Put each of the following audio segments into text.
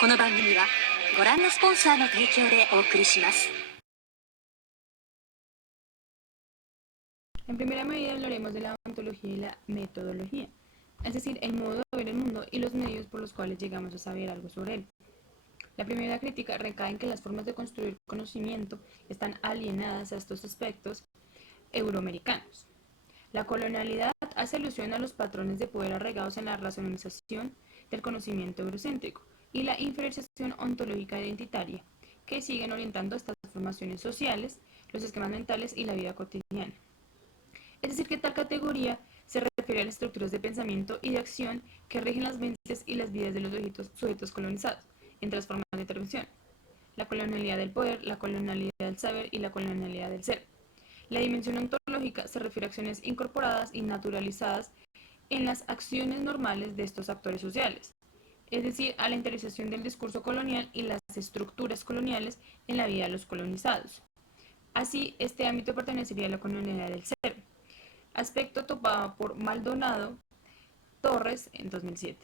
この番組はご覧のスポンサーの提供でお送りします。En primera medida hablaremos de la ontología y la metodología, es decir, el modo de ver el mundo y los medios por los cuales llegamos a saber algo sobre él. La primera crítica recae en que las formas de construir conocimiento están alienadas a estos aspectos euroamericanos. La colonialidad hace alusión a los patrones de poder arraigados en la racionalización del conocimiento eurocéntrico y la inferiorización ontológica identitaria, que siguen orientando estas formaciones sociales, los esquemas mentales y la vida cotidiana. Es decir, que tal categoría se refiere a las estructuras de pensamiento y de acción que rigen las mentes y las vidas de los sujetos colonizados, entre las formas de intervención: la colonialidad del poder, la colonialidad del saber y la colonialidad del ser. La dimensión ontológica se refiere a acciones incorporadas y naturalizadas en las acciones normales de estos actores sociales, es decir, a la interiorización del discurso colonial y las estructuras coloniales en la vida de los colonizados. Así, este ámbito pertenecería a la colonialidad del ser, aspecto topado por Maldonado Torres en 2007.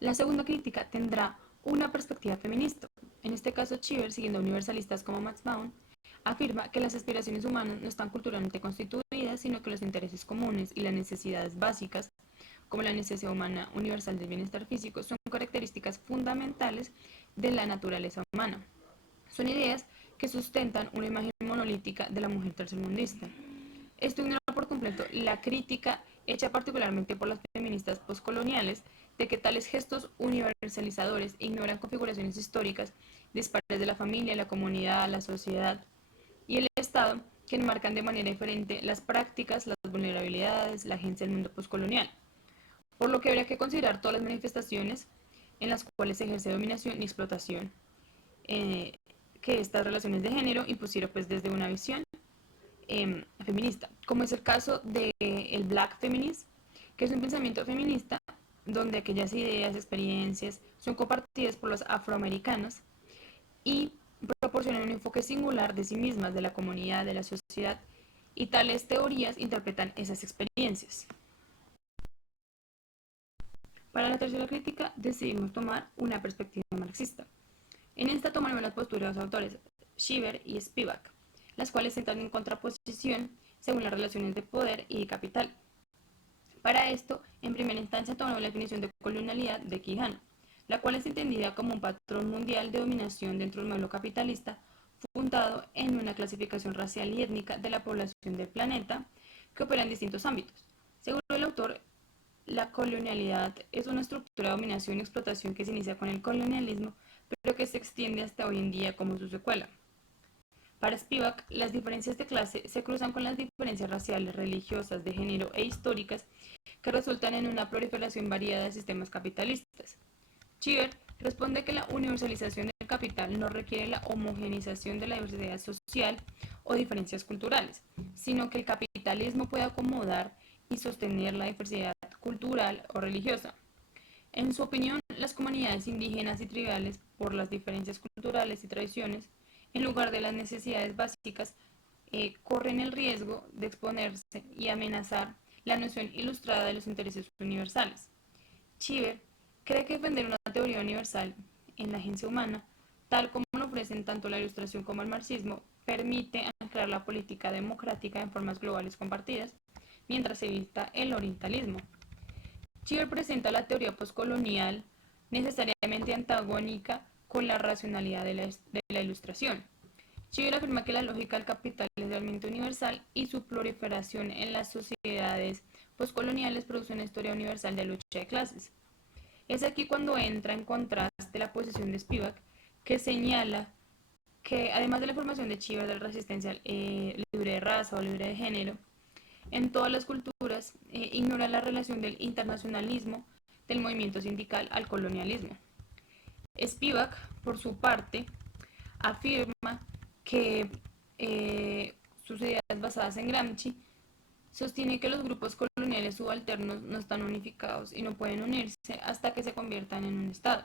La segunda crítica tendrá una perspectiva feminista. En este caso, Cheever, siguiendo universalistas como Max Bown, afirma que las aspiraciones humanas no están culturalmente constituidas, sino que los intereses comunes y las necesidades básicas, como la necesidad humana universal del bienestar físico, son características fundamentales de la naturaleza humana. Son ideas que sustentan una imagen monolítica de la mujer tercermundista. Esto ignora por completo la crítica hecha particularmente por las feministas postcoloniales de que tales gestos universalizadores ignoran configuraciones históricas dispares de la familia, la comunidad, la sociedad y el Estado, que enmarcan de manera diferente las prácticas, las vulnerabilidades, la agencia del mundo postcolonial, por lo que habría que considerar todas las manifestaciones en las cuales se ejerce dominación y explotación que estas relaciones de género impusieron pues desde una visión feminista, como es el caso del Black Feminism, que es un pensamiento feminista donde aquellas ideas, experiencias son compartidas por los afroamericanos y proporcionan un enfoque singular de sí mismas, de la comunidad, de la sociedad, y tales teorías interpretan esas experiencias. Para la tercera crítica decidimos tomar una perspectiva marxista. En esta tomaremos las posturas de los autores Cheever y Spivak, las cuales entran en contraposición según las relaciones de poder y de capital. Para esto, en primera instancia tomamos la definición de colonialidad de Quijano, la cual es entendida como un patrón mundial de dominación dentro del modelo capitalista fundado en una clasificación racial y étnica de la población del planeta que opera en distintos ámbitos. Según el autor, la colonialidad es una estructura de dominación y explotación que se inicia con el colonialismo, pero que se extiende hasta hoy en día como su secuela. Para Spivak, las diferencias de clase se cruzan con las diferencias raciales, religiosas, de género e históricas que resultan en una proliferación variada de sistemas capitalistas. Cheever responde que la universalización del capital no requiere la homogeneización de la diversidad social o diferencias culturales, sino que el capitalismo puede acomodar y sostener la diversidad cultural o religiosa. En su opinión, las comunidades indígenas y tribales, por las diferencias culturales y tradiciones, en lugar de las necesidades básicas, corren el riesgo de exponerse y amenazar la noción ilustrada de los intereses universales. Cheever cree que defender una teoría universal en la agencia humana, tal como lo ofrecen tanto la Ilustración como el marxismo, permite anclar la política democrática en formas globales compartidas, mientras se evita el orientalismo. Cheever presenta la teoría postcolonial necesariamente antagónica con la racionalidad de la Ilustración. Cheever afirma que la lógica del capital es realmente universal y su proliferación en las sociedades postcoloniales produce una historia universal de lucha de clases. Es aquí cuando entra en contraste la posición de Spivak, que señala que además de la formación de Cheever de la resistencia libre de raza o libre de género, en todas las culturas ignora la relación del internacionalismo del movimiento sindical al colonialismo. Spivak, por su parte, afirma que sus ideas basadas en Gramsci sostiene que los grupos coloniales subalternos no están unificados y no pueden unirse hasta que se conviertan en un Estado.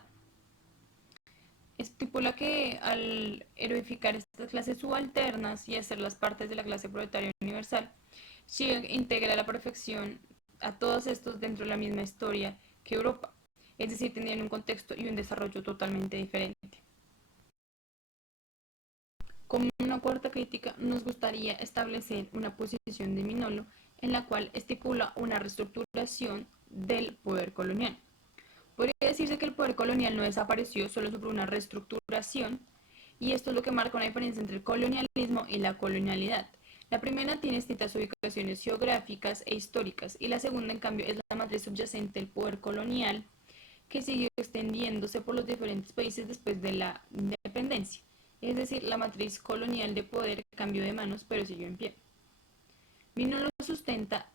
Estipula que al heroificar estas clases subalternas y hacerlas partes de la clase proletaria universal, Chile integra a la perfección a todos estos dentro de la misma historia que Europa, es decir, tenían un contexto y un desarrollo totalmente diferente. Como una cuarta crítica, nos gustaría establecer una posición de Minolo en la cual estipula una reestructuración del poder colonial. Podría decirse que el poder colonial no desapareció, solo sufrió una reestructuración, y esto es lo que marca una diferencia entre el colonialismo y la colonialidad. La primera tiene distintas ubicaciones geográficas e históricas, y la segunda, en cambio, es la matriz subyacente del poder colonial, que siguió extendiéndose por los diferentes países después de la independencia. Es decir, la matriz colonial de poder cambió de manos, pero siguió en pie. Minolo sustenta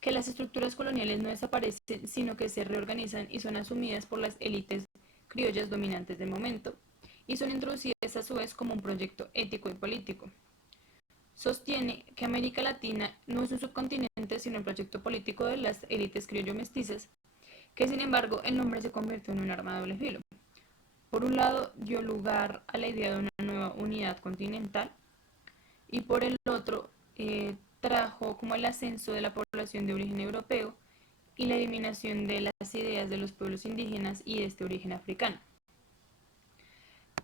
que las estructuras coloniales no desaparecen, sino que se reorganizan y son asumidas por las élites criollas dominantes del momento, y son introducidas a su vez como un proyecto ético y político. Sostiene que América Latina no es un subcontinente, sino un proyecto político de las élites criollo-mestizas, que sin embargo el nombre se convirtió en un arma de doble filo. Por un lado, dio lugar a la idea de una nueva unidad continental, y por el otro, trajo como el ascenso de la población de origen europeo y la eliminación de las ideas de los pueblos indígenas y de este origen africano.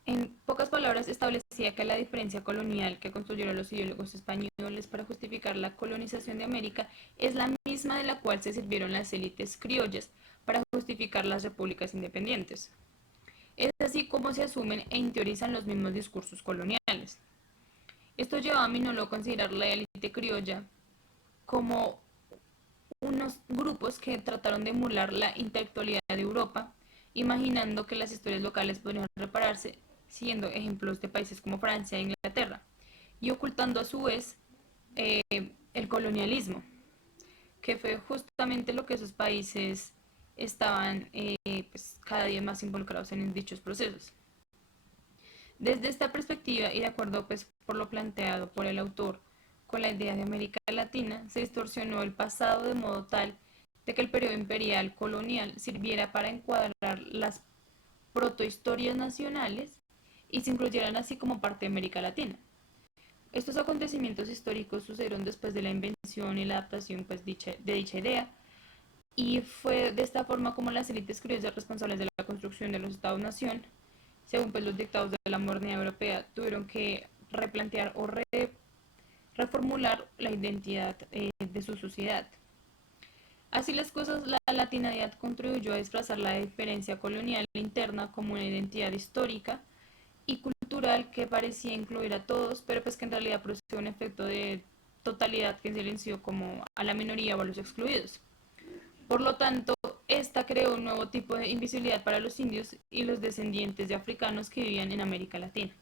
En pocas palabras, establecía que la diferencia colonial que construyeron los ideólogos españoles para justificar la colonización de América es la misma de la cual se sirvieron las élites criollas para justificar las repúblicas independientes. Es así como se asumen e interiorizan los mismos discursos coloniales. Esto lleva a Minolo a considerar la élite criolla como unos grupos que trataron de emular la intelectualidad de Europa, imaginando que las historias locales podrían repararse siguiendo ejemplos de países como Francia e Inglaterra, y ocultando a su vez el colonialismo, que fue justamente lo que esos países estaban pues, cada día más involucrados en dichos procesos. Desde esta perspectiva y de acuerdo pues, por lo planteado por el autor con la idea de América Latina, se distorsionó el pasado de modo tal de que el periodo imperial colonial sirviera para encuadrar las protohistorias nacionales y se incluyeran así como parte de América Latina. Estos acontecimientos históricos sucedieron después de la invención y la adaptación pues, de dicha idea, y fue de esta forma como las élites criollas responsables de la construcción de los estados-nación, según pues, los dictados de la modernidad europea, tuvieron que replantear o reformular la identidad de su sociedad. Así las cosas, la latinidad contribuyó a disfrazar la diferencia colonial interna como una identidad histórica y cultural que parecía incluir a todos, pero pues que en realidad produjo un efecto de totalidad que silenció como a la minoría o a los excluidos. Por lo tanto, esta creó un nuevo tipo de invisibilidad para los indios y los descendientes de africanos que vivían en América Latina.